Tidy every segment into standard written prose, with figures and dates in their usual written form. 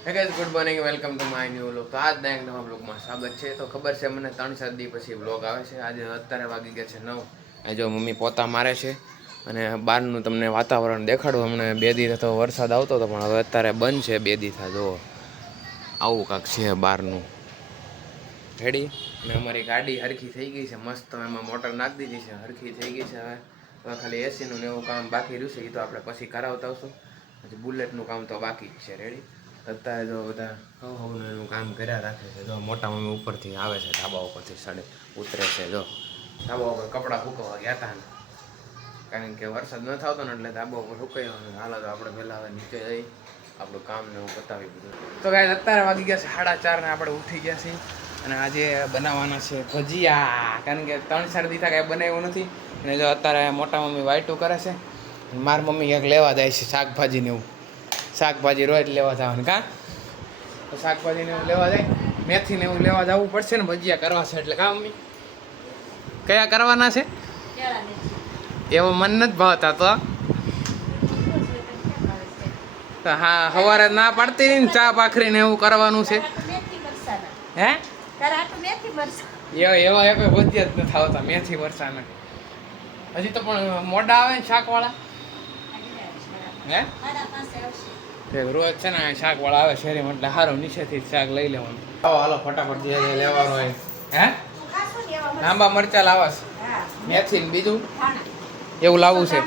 હે guys, good morning, welcome to my new vlog. તો આજના એક નવા વ્લોગમાં સ્વાગત છે. તો ખબર છે મને 3-4 દિવસ પછી વ્લોગ આવે છે. આજે અત્યારે વાગી ગયા છે 9. આ જો મમ્મી પોતા મારે છે અને બહારનું તમને વાતાવરણ દેખાડું. અમને 2 દિવસ તો વરસાદ આવતો હતો પણ હવે અત્યારે બંધ છે. 2 દિવસ જો આવું કાંક છે બહારનું. રેડી. અને અમારી ગાડી હરખી થઈ ગઈ છે મસ્ત. એમાં મોટર નાખી દીધી છે, હરખી થઈ ગઈ છે. હવે ખાલી એસીનું ને એવું કામ બાકી રહ્યું છે. એ તો આપણે પછી કરાવતા આવશું. પછી બુલેટનું કામ તો બાકી જ છે. રેડી. અત્યારે જો બધા હવનું એનું કામ કર્યા રાખે છે. જો મોટા મમ્મી ઉપરથી આવે છે, ધાબા ઉપરથી સડે ઉતરે છે. જો ધાબા ઉપર કપડાં સુકવવા ગયા હતા ને, કારણ કે વરસાદ ન થતો ને એટલે ધાબા ઉપર સુકાઈ. હાલો તો આપણે પહેલાં હવે નીચે જઈ આપણું કામ ને એવું બતાવી બધું. તો ગાઈસ અત્યારે વાગી ગયા છે 4:30 ને આપણે ઉઠી ગયા છીએ. અને આજે બનાવવાના છે ભજીયા, કારણ કે 3-4 દિવસ કાંઈ બનાવ્યું નથી. અને જો અત્યારે મોટા મમ્મી વાઈટું કરે છે. મારી મમ્મી ક્યાંક લેવા જાય છે શાકભાજી ને એવું. શાકભાજી રોજ લેવા જવાનું કાં તો શાકભાજીને એવું લેવા જાય, મેથીને એવું લેવા જવું પડશે ને ભજીયા કરવા છે એટલે. કાં મમ્મી કયા કરવાના છે? એવો મન નથી ભાવતા તો હા, સવારે ના પાડતી ને ચા પાખરીને એવું કરવાનું છે. હે એવા એક ભજીયા જ નથી આવતા મેથી વરસાના. હજી તો પણ મોડા આવે ને શાકવાળા. હે રોજ છે ને શાકવાળા આવે શેરીમાં એટલે સારું નીચેથી શાક લઈ લેવાનું. હાલો ફટાફટ જે લેવાનું હોય. હે લાંબા મરચા લાવવા છે, મેથી ને બીજું એવું લાવવું છે.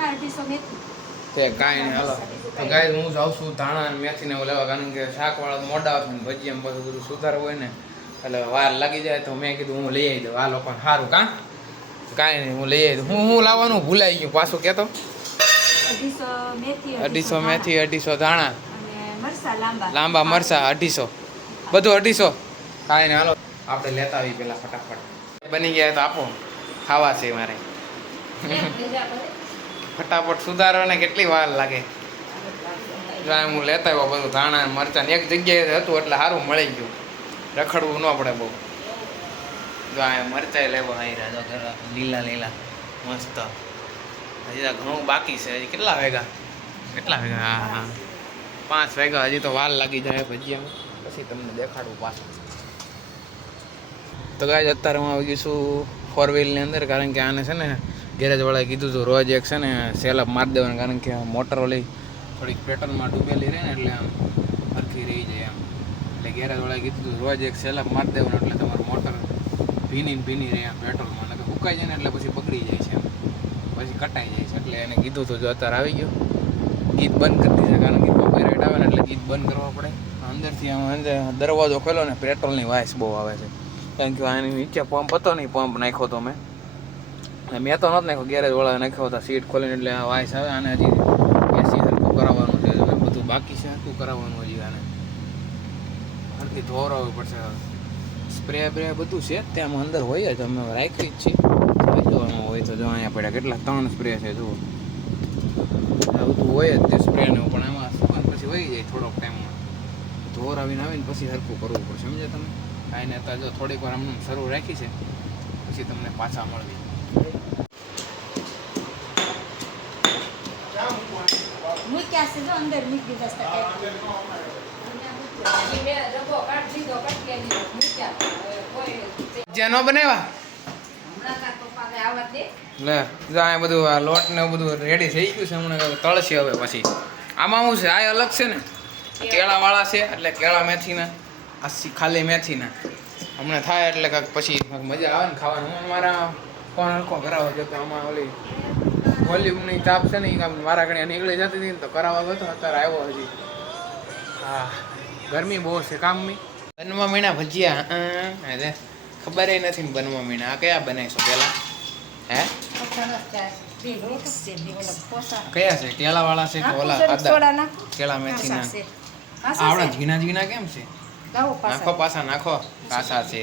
તે કાંઈ નહીં હાલો. તો ગાય હું જાઉં છું ધાણા અને મેથીને એવું લેવા, કારણ કે શાકવાળા મોડા આવે ને ભજીયામાં બધું સુધાર હોય ને એટલે વાર લાગી જાય. તો મેં કીધું હું લઈ આવી દઉં આ લોકોને. સારું કાં કાંઈ નહીં, હું લઈ આવી દઉં. હું લાવવાનું ભૂલાઈ ગયું પાછું કહેતો. 250 મેથી, 250 ધાણા, લાંબા મરચા 250, બધું 250. કાંઈ નહીં હાલો આપણે લેતા આવી પેલા ફટાફટ. બની ગયા તો આપો, ખાવા છે મારે. ફટાફટ સુધારો ને કેટલી વાર લાગે. હું લેતા આવ્યો બધું ધાણા મરચાં એક જગ્યાએ હતું એટલે સારું મળી ગયું, રખડવું ન પડે બહુ. જો આ મરચાં લેવા આવી રહ્યા લીલા લીલા મસ્ત. હજી ઘણું બાકી છે. હજી કેટલા વાગ્યા? હા હા 5 વાગ્યા. હજી તો વાર લાગી જાય ભજીયામાં. પછી તમને દેખાડું પાછું. તો ગાય અત્યારે હું આવી ગયું છું 4-વ્હીલની અંદર, કારણ કે આને છે ને ગેરેજવાળાએ કીધું હતું રોજ એક છે ને સેલઅપ મારી દેવાનું, કારણ કે મોટર ઓલી થોડીક પેટ્રોલમાં ડૂબેલી રહે ને એટલે આમ હરખી રહી જાય આમ. એટલે ગેરેજવાળાએ કીધું હતું રોજ એક સેલઅપ મારી દેવાનું, એટલે તમારું મોટર ભીની રહે આમ પેટ્રોલમાં. એટલે સુકાઈ જાય ને એટલે પછી બગડી જાય છે, પછી કટાઈ જાય છે. એટલે એને કીધું હતું. જો અત્યારે આવી ગયો, ગીત બંધ કરી દીધું, કારણ કે કોપીરાઇટ આવે ને એટલે ગીત બંધ કરવા પડે. અંદરથી અંદર દરવાજો ખોલો ને પેટ્રોલની વાઇસ બહુ આવે છે, કારણ કે આની નીચે પંપ હતો નહીં, પંપ નાખ્યો તો મેં તો નહોતો નાખ્યો, ગેરેજવાળાએ નાખ્યો હતો સીટ ખોલીને, એટલે આ વાઇસ આવે. આને હજી એસી હરખું કરાવવાનું છે, બધું બાકી છે હરખું કરાવવાનું હજી. આને હરખી ધોરાવવી પડશે. સ્પ્રે બધું છે ત્યાં અંદર હોય જ, અમે રાખી જ છીએ. જોવામાં હોય તો જો અહીંયા પડ્યા કેટલા 3 સ્પ્રે છે. જુઓ આ બધું હોય જ તે સ્પ્રેનું, પણ એમાં સુકાન પછી વહી જાય થોડોક ટાઈમમાં. ધોરાવીને આવીને પછી હરખું કરવું પડશે, સમજે તમે? કાંઈ ને જો થોડીક વાર અમને શરૂ રાખી છે, પછી તમને પાછા મળવી. જેનો બનાવ્યા લે જો આ બધું આ લોટ ને બધું રેડી થઈ ગયું છે. હમણાં તળશે હવે. પછી આમાં શું છે, આ અલગ છે ને કેળાવાળા છે, એટલે કેળા મેથીના, આ ખાલી મેથીના. હમણાં થાય એટલે કાંઈક પછી મજા આવે ને ખાવાનું. હું મારા કોણ હરખો કરાવો જો તો આમાં ઓલી વોલ્યુમની ચાપ છે ને એ કામ મારા ઘણી નીકળી જતી હતી ને તો કરાવવા ગયો તો. અત્યારે આવ્યો હજી. હા ગરમી બહુ છે. કામની બનવા મીણા ભજીયા ખબર નથી ને બનવા મીણા. આ કયા બનાવીશું પેલા? હે કયા છે? કેળા વાળા છે કે ઓલા આદા કેળા મેથીના? આવડા ઝીણા કેમ છે? નાખો પાછા, નાખો કાસા છે.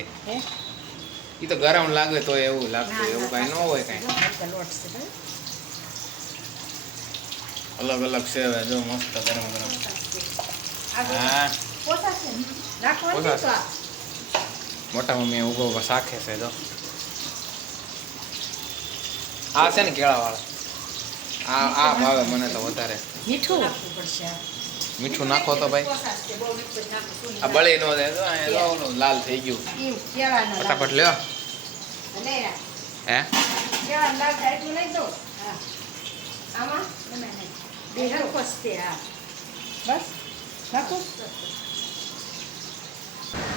એ તો ગરમ લાગે તો એવું લાગતું, એવું કઈ ન હોય કઈ. અલગ અલગ છે જો મસ્ત ગરમ. હા મોટા મમ્મી ઉભો શાખે છે. જો આ છે ને કેળા વાળા, આ ભાવે મને તો વધારે. મીઠું મીઠું નાખો તો ભાઈ આ બળી નો દે તો અહીંયા ઓલું લાલ થઈ ગયું ફટાફટ લ્યો હે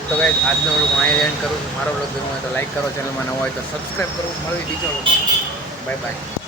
તો ગાઈસ આજનો વ્લોગ હું અહીંયા એન્ડ કરું છું. મારો વ્લોગ ગમ્યો હોય તો લાઈક કરો, ચેનલમાં નવો હોય તો સબસ્ક્રાઈબ કરો. મળવી બીજો વ્લોગ. Bye bye.